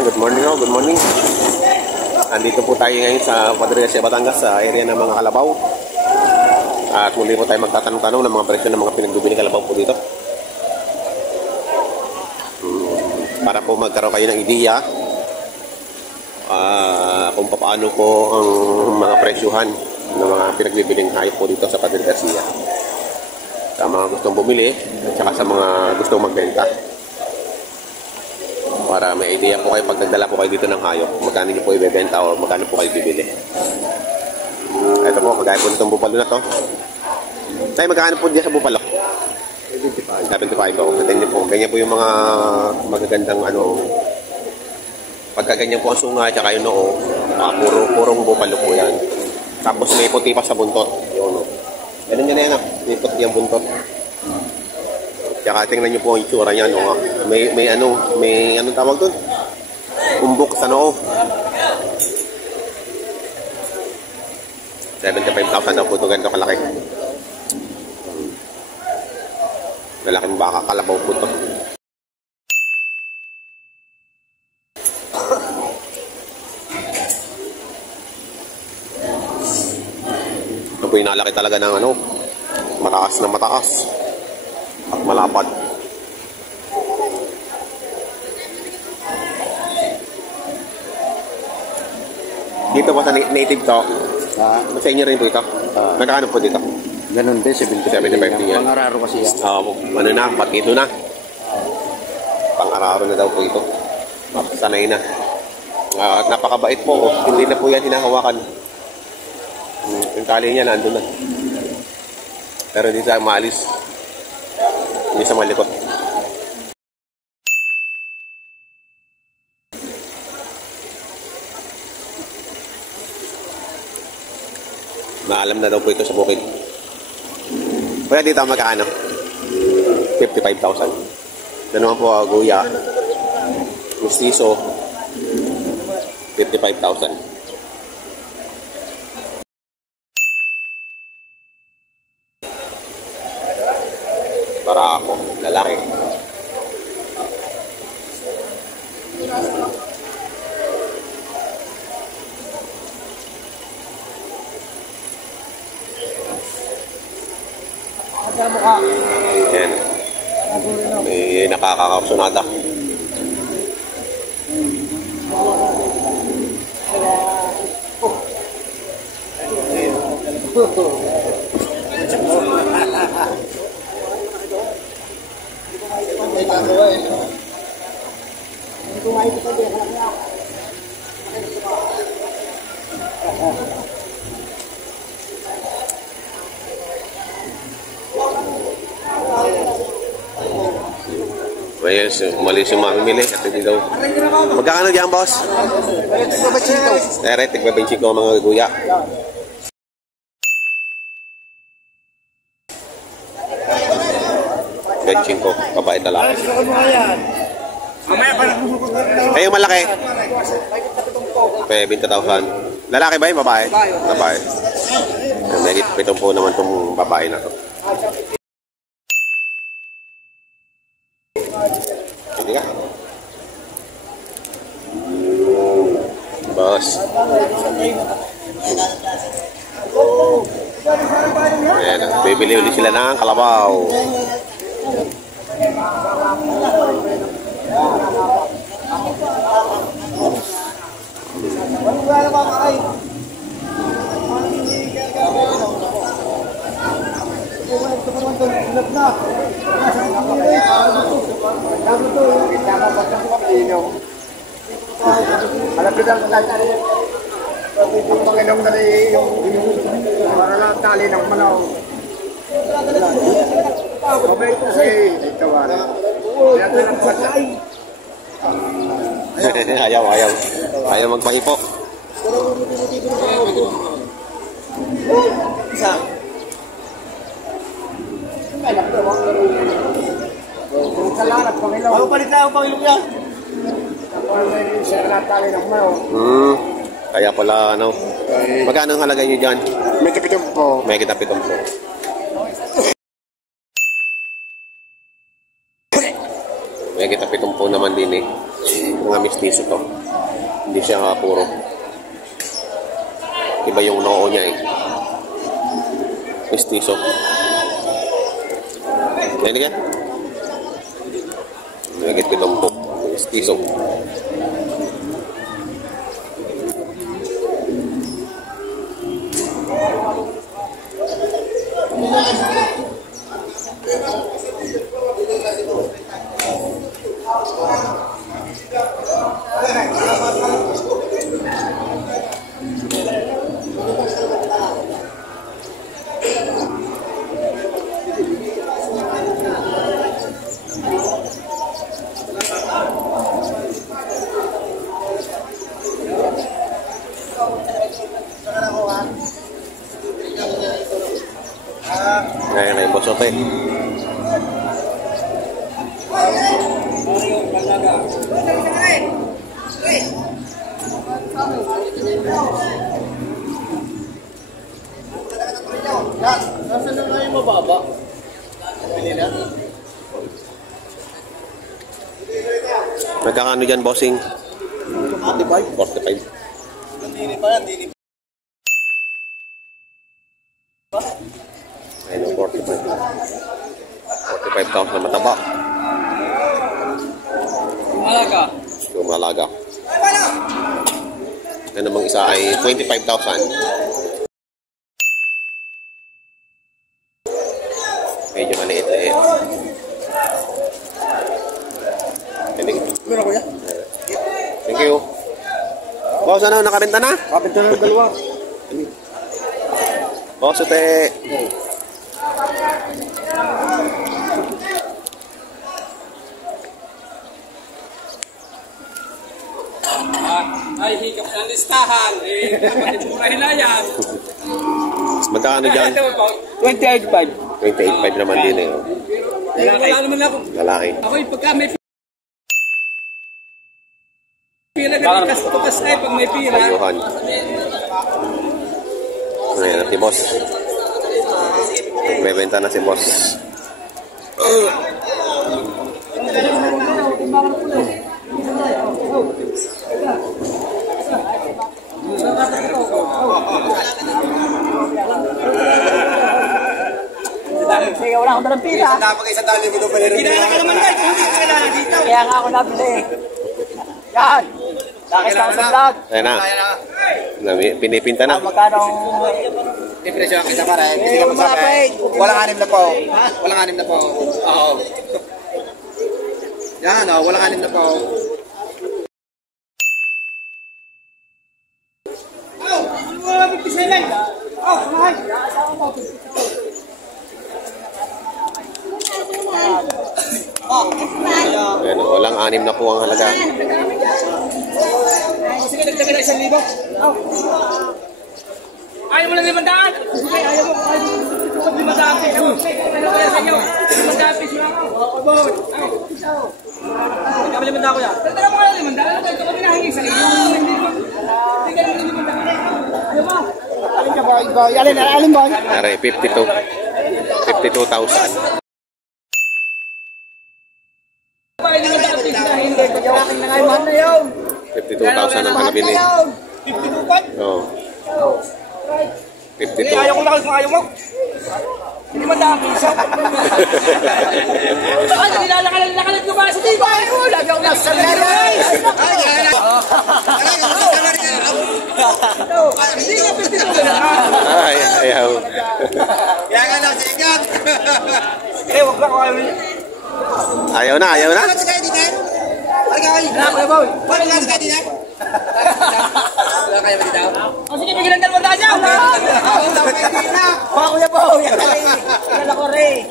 Ayan, good morning ho, good morning. Andito po tayo ngayon sa Padre Garcia, Batangas, sa area ng mga kalabaw. At muli po tayo magtatanong-tanong ng mga presyo ng mga pinagbibili kalabaw po dito. Para po magkaroon kayo ng ideya kung paano po ang mga presyuhan ng mga pinagbibiling hayop po dito sa Padre Garcia. Sa mga gustong bumili at saka sa mga gustong magbenta. Para may idea po kayo pag nagdala po kayo dito ng hayop, magkano nyo po ibebenta o magkano po kayo bibili. Ito po, kagaya po nitong bupalo na to. Tayo, magkano po diyan sa bupalo? 75 po. Ganyan po. Ganyan po yung mga magagandang pagka ganyan po ang sunga at saka yung noo, purong bupalo po yan. Tapos may puti pa sa buntot. Yun, ganun yan yan. May puti yung buntot. Tsaka tingnan nyo po ang itsura niya, may anong tawag doon? Umbok sa noo. 75,000 daw po ito, ganito kalaki. Lalaking baka, kalabaw po ito. Ito po inalaki talaga ng mataas na mataas. At malapad. Dito po sa native to, sa inyo rin po ito. Magkano po dito? Ganun din, 75 yan. Pang-araro kasi yan. Ano na, patito na. Pang-araro na daw po ito. Sanay na. At napakabait po. Hindi na po yan hinahawakan. Yung tali niya nandun na. Pero hindi siya maalis. Hindi sa malikot. Maalam na daw po ito sa bukid. Kaya dito magkano? 55,000. Ano po, guya. Mustiso. 55,000. Para ako, lalaki. Yan. May nakakakapsunada. Umalis yung mamimili at hindi daw. Magkakano diyan, boss? Tigba-25 mga guya. Gaching ko, babae talaki. Ay, yung malaki. 20,000. Lalaki ba yung babae? Babae. May 7 po naman itong babae na to. Hindi ka? Boss. Ayan, bibili ulit sila ng kalabaw. Malapitan ko lang yung Panginoong dali yung para lang tali ng manaw. Mabait ko si Ikawan. Ayaw magpahipo. Isa. Salamat, Panginoon. Ako palit na ang Panginoon yan. Kaya pala, magkano ang halaga nyo dyan? May kapitong po. May kitapitong po. May kita 70 naman din eh. Mga mistiso to. Hindi siya puro. Iba yung noo niya eh. Mistiso. Yan ka? Nagit pitumpok. Mistiso. Ngayon na yung bosote. Nasaan na nga yung mababa? Pili na. Nagkakano dyan, bossing? 45. 45. Dili pa yan, dili. Ayun, 45. 45,000 na mataba. Malaga. Lumalaga. Yan namang isa ay 25,000. Medyo maliit eh. Meron ko yan. Thank you. Boss, ano? Nakarenta na? Kapit na ng dalawa. Boss, ute. Ay, higap ng listahan. Eh, kapatid mo na yan. Magkano dyan? 28.5. 28,500 naman din eh. Eh, wala naman ako. Lalaki. Ako yung pagka may pila ganun kas na pag may pila. Ayuhan. Ayan na si boss. Nagbebenta na si boss. Kaya wala akong dalang pila. Napag-isa tali mo doon pa rin. Kinala ka naman guys, kung hindi ka kailangan dito. Kaya nga ako nabili. Yan. Lakis lang sa vlog. Ayan na. Pinipinta na. Magkano? Depresyo ang isa para. Hindi ka magsabay. Walang anim na po. Walang anim na po. Oo. Yan o, walang anim na po. Ayan, walang anim na po ang halaga. Sige, nagdagan na 1,000. Ayaw mo lang 500. Ayaw mo. 500. Ano kaya sa inyo? 500 lang ako. Hindi kami 500 ko yan. Tara mo kaya 500. Ano kaya ito kami nahingi sa inyo? Hindi ka rin 500. Ayaw mo. Alin ka boy? Alin boy? Aray, 52,000. Bakit hindi 500 na hindi? Akin na nga yung mahal na yun. 52,000 ang hanapin eh. 52 Oo. Hindi, 52. ayaw ko lang kung ayaw mo. Hindi madami isa. Bakit nilalakalan ko ba sa dito? Lagi ako nasa meron. Hindi nga 52 na. Ay, ayaw. Kaya nga lang, sigat. Eh, wag lang ako ayaw niya. Ayaw na, ayaw na. Ano kayo dito? Ano kayo? Wala ko boy. Ano kayo dito? Wala kayo ba dito? O sige, bigyan ng 200 niya. Pa kuya boy. Kilala ko rin.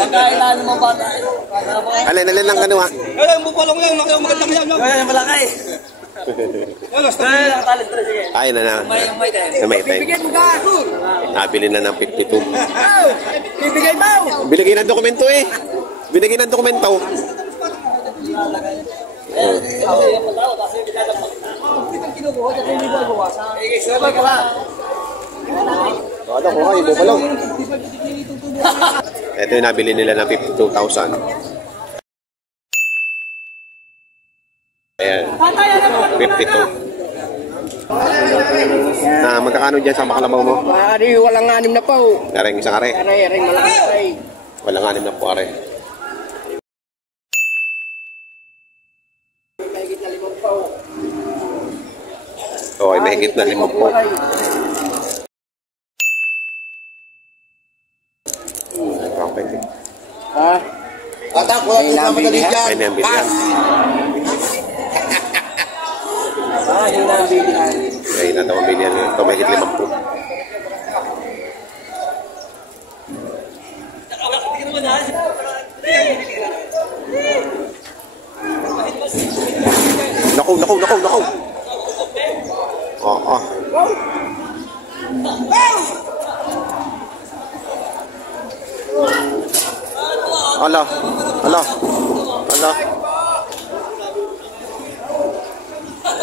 Pagkailan mo bata. Alin lang ano ha. Wala, bupalong lang. Magandang yan. Kaya malaki. Wala, Ay na. May time. Bibigyan mo ka. Nabili na ng 52. Bibigay mo. Binigay ng dokumento eh. Binigay ng dokumento. Ano ko kayo, bubalaw. Ito yung nabili nila ng 52,000. Ayan. 52. Magkakano dyan sa makalabaw mo? Pari, walang anim na po. Kareng, isang are. Aray, malaki tay. Walang anim na po are. Mahigit na 5 po. So, ay mahigit na 5 po. Ha? Atak, wala po na madali dyan. Ay, niyang bilihan. Yun na ang bilihan. Ay, na daw ang bilihan. Ito mahigit 5 po. Naku. Oo. Ala.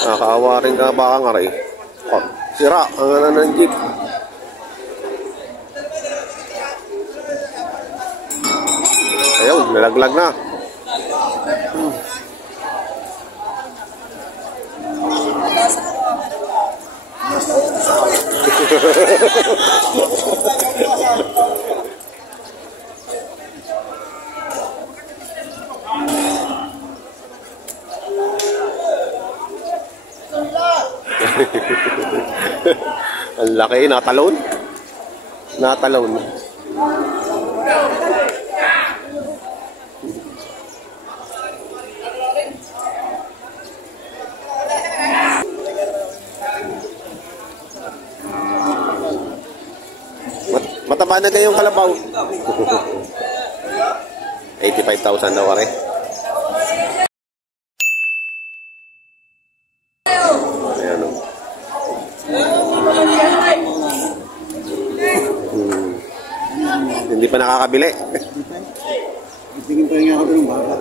Nakakaawa rin ka baka nga rin. Oh, sira ang ano ng jeep. Ayun, nalaglag na. Ang laki, natalon. Mataba na kayong kalabaw. 85,000 daw pare. Ayan o. Hindi pa nakakabili. Tingin pa rin ako doon baka.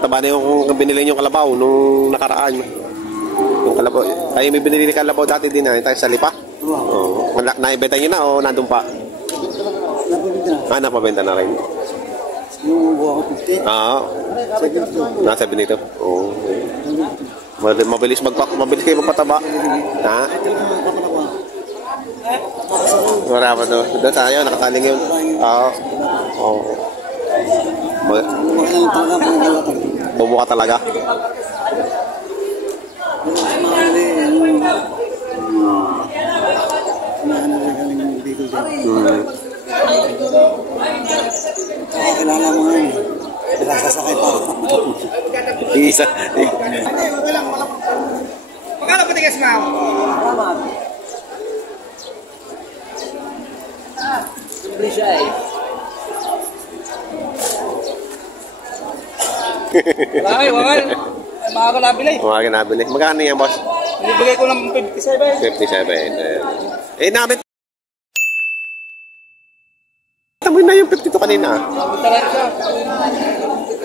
Mataba na yung binili yung kalabaw nung nakaraan. Yung kalabaw. Ay, may binili kalabaw dati din na. Tayo sa lipa. Oo. Naibenta nyo na o nandun pa? Napabenta na rin. Yung buha ko 50. Nasa binito. Oo. Mabilis kayo magpataba. Ha? Wala pa to. Doon tayo, nakataling yun. Oo. Bumuka talaga. Kilala mo ngayon. Sasakay pa. Isa. Magkano pa tigas, ma'am? Simple siya eh. Wala. Mga ko nabili. Magkano yan, boss? Nibigay ko ng 57. 57. Namin. Tamoy na yung 52 kanina. Punta lang siya.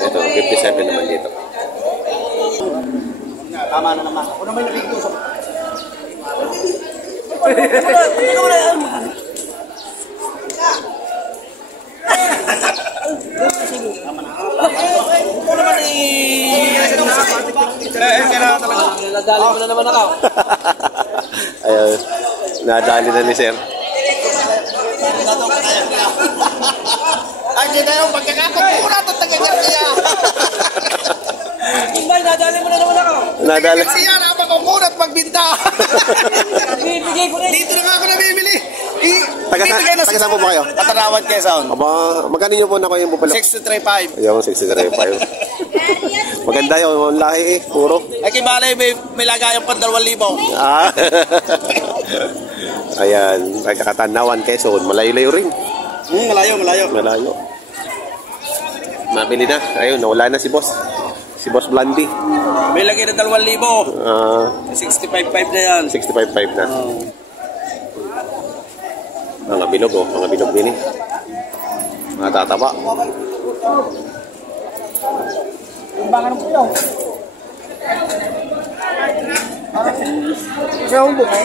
Ito, 57 naman dito. Tama na naman. Ako naman nabigtusok. Nadali mo na naman ako. Ayun, nadali na ni sir. Ay, hindi yung pagkakapagpulat at taganyag niya. Kumbay, nadali mo na naman ako. Nadali. Siya, napakamulat magbinta. Bibigay ko rin. Dito na nga ako nabibili. Taga saan po ba kayo? Patanawan Quezon. Aba, magkano nyo po na kayo yung bupalo? 635. Ayun, 63.5. Maganda yun, lahi eh, puro. Ay, kibalay, may lagayang pa 2,000. Ayan, Katanawan, Quezon, malayo-layo rin. Malayo. Mabili na, ayun, nawala na si boss. Si Boss Blandy. May lagay na 2,000. 65.5 na yan. 65.5 na. Mga bilog oh, mga bilog din eh. Mga tataba. Timbangan mo yun. Siya ang bukay.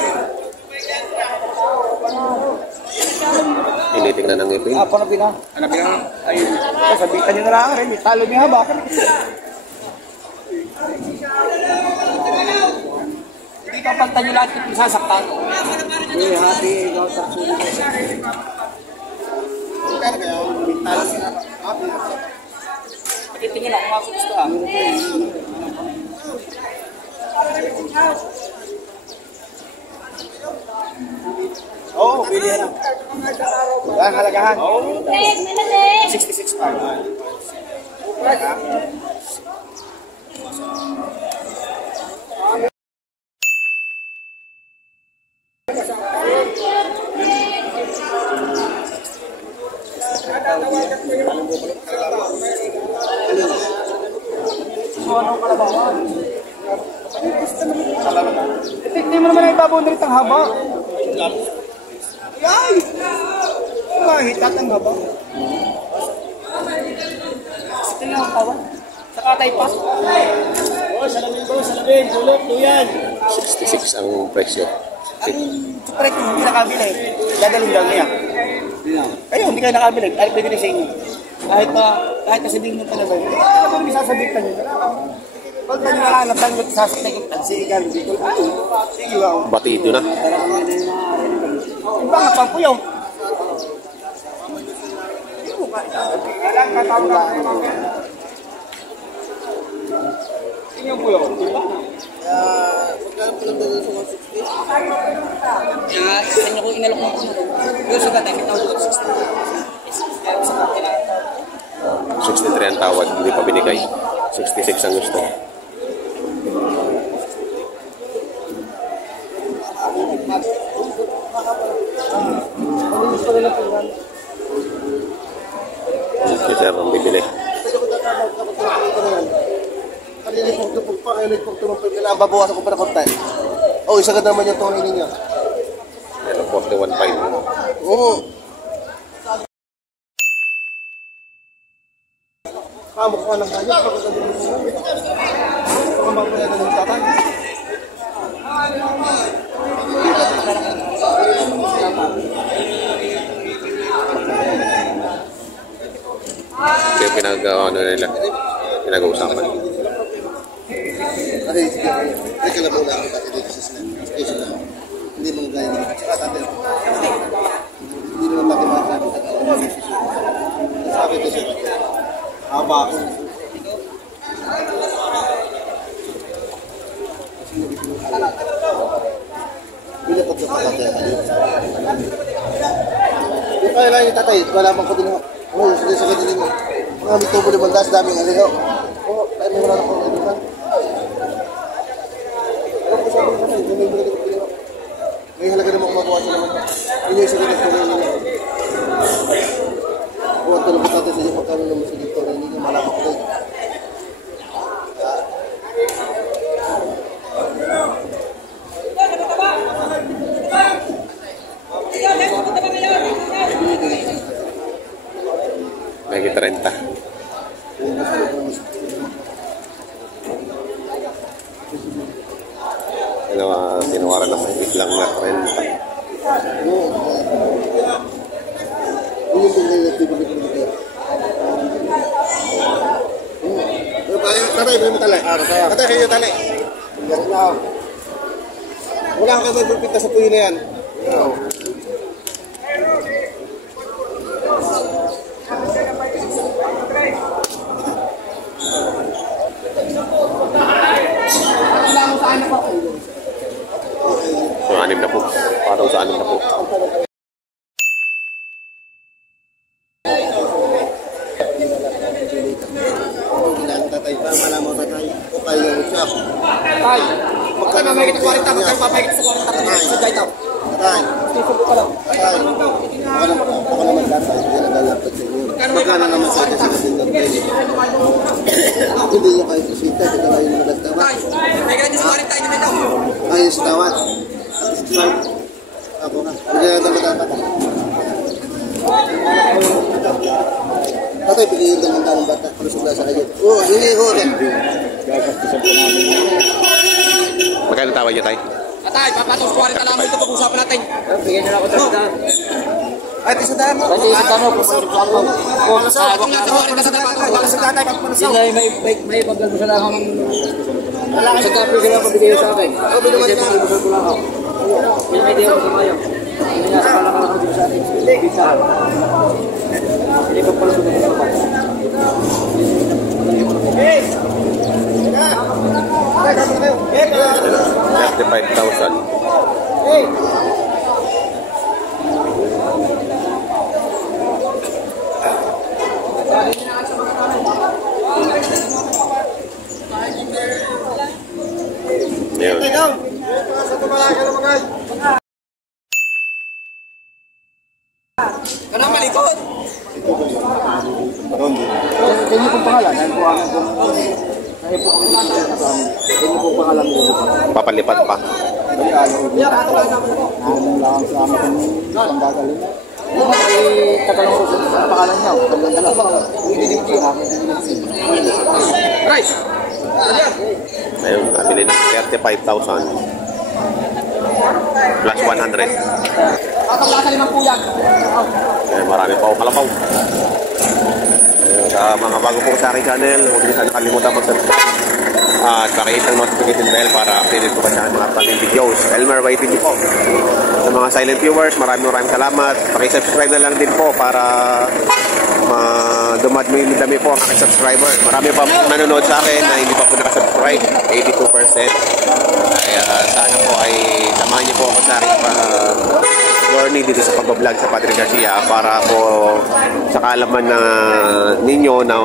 tinitingnan ng ngipin. Hanapin na. Hanapin na. Ayun. Sabitan nyo na lang rin. May talo niya haba. Hindi ka pagtan nyo lahat kung sasaktan. Hindi, hati. Ikaw sa sulit. Pakitingin ako mga gusto ah. Oo, pili na. Ang halagahan. 66 pa. Tignan mo naman ang ibabaw na rin ang haba. Ay! Mahitat ang haba. Tignan ang kawan. Sa katay pa. Oh, salamin ko, salamin. Tulog, tuyan. 66 ang presyo. Ang super hindi nakabili. Dadaling lang niya. Kayo, hindi kayo nakabili. Ay, pwede rin sa inyo. Kahit sabihin nyo talaga. Ano ba may sasabihin nyo? Pag na nyo nahanap, tayo sasabihin nyo. Sige, sige. Sige, wow. Batido na. Iba nga pang puyaw. Walang katawag na kayo mga. Sino yung puyaw? Iba na. Kanya ko inalok mo. Pero sa gata, kita ko 63 ang tawad, hindi pa binigay. 66 ang gusto. Si sir ang bibili. Babawasan ko pa na konti. Oh, isa ka naman yung tunay ninyo. Pero 41.5. Oo. Kamukha ng kanya. Pagkakabili ng tatay. Kaya nila, pinag-uusapan. Ay, teka lang muna ako dati dito sa station na. Hindi mo gaya nila. Saka sabi ako. Hindi naman bakit makasabi. Sabi ko siya. Haba ako. Pinapag na pakataya kayo. Di pa lang yung tatay. Malaman ko din ako. Oo, sige din mo. Mga mitubo ni Bandas, daming aliho. Oo, tayo mo wala na kong alihan. May halaga naman kumakuha siya naman. Yun yung sige na tuloy nila. Huwag talabot natin sa iyo magkano naman sa dito. Hindi niya malaman ko kayo. May 30. Tinawaran na sa lang na 30. Yun yung tingnan na tibigit mo dito. Tatay, may matali. Tatay, kayo tali. Wala ka may pagpita sa puyo na yan. So, 6 na po. Parang sa 6 na po. Tatay, para malaman tatay. O kayo yung chak. Tay, magkano may 40, magkano papayag sa 40 sa gaitaw. Tatay. Susubo ka lang. Tatay. Ako naman tatay. Hindi na lalapit sa inyo. Magkano naman sa atin sa kasilang pwede. Hindi nyo kayo kisita. Kita kayo nagtawa. Tay, may ganyan sa 40 tayo nito. Ayos sa tawad. Ako nga. Hindi na dapat. Tatay, piliin lang ang tanong bata. Palusog na sa kayo. Oo, hindi ko rin. Magkano tawad niya tayo? Atay, papatos 40 lang ito pag-usapan natin. Bigyan nyo na ako 30. Ay, isa daan mo. Kasi sa tanong, kung sa ako, sila may pagdalo sa lang sa kape sila pabigay sa akin. Kasi pagdalo ko lang ako. May idea ko sa kayo. Hindi nga sa kalakalan ko sa akin. Bisa. Hindi ko pala sunod sa kapal. Hey! 35,000. Hey! Ayun. Kanang malikot! Kanya pong pangalan, yan po ang kaya po kanya pong pangalan mo. Papalipat pa. Anong lang sa amin kung gagaling. Tagal mo sa pangalan niya. Right! Ayun, nabili na 35,000. Plus 100. Kakabasa limang po yan. Eh, marami pa ako kalabaw. Sa mga bago po sa aking channel, huwag niyo sana kalimutan mag-subscribe at pakihit ang notification bell para updated po ba sa mga upcoming videos. Elmer YTV po. Sa mga silent viewers, maraming salamat. Pakisubscribe na lang din po para dumadami po ang aking subscriber. Marami pa po nanonood sa akin na hindi pa po nakasubscribe. 82%. Kaya sana po ay samahan niyo po ako sa aking journey dito sa pag-vlog sa Padre Garcia para po sa kaalaman na ninyo na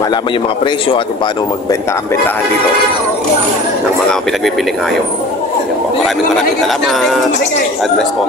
malaman yung mga presyo at kung paano magbenta ang bentahan dito ng mga pinagpipiling hayop. Maraming salamat. God bless po.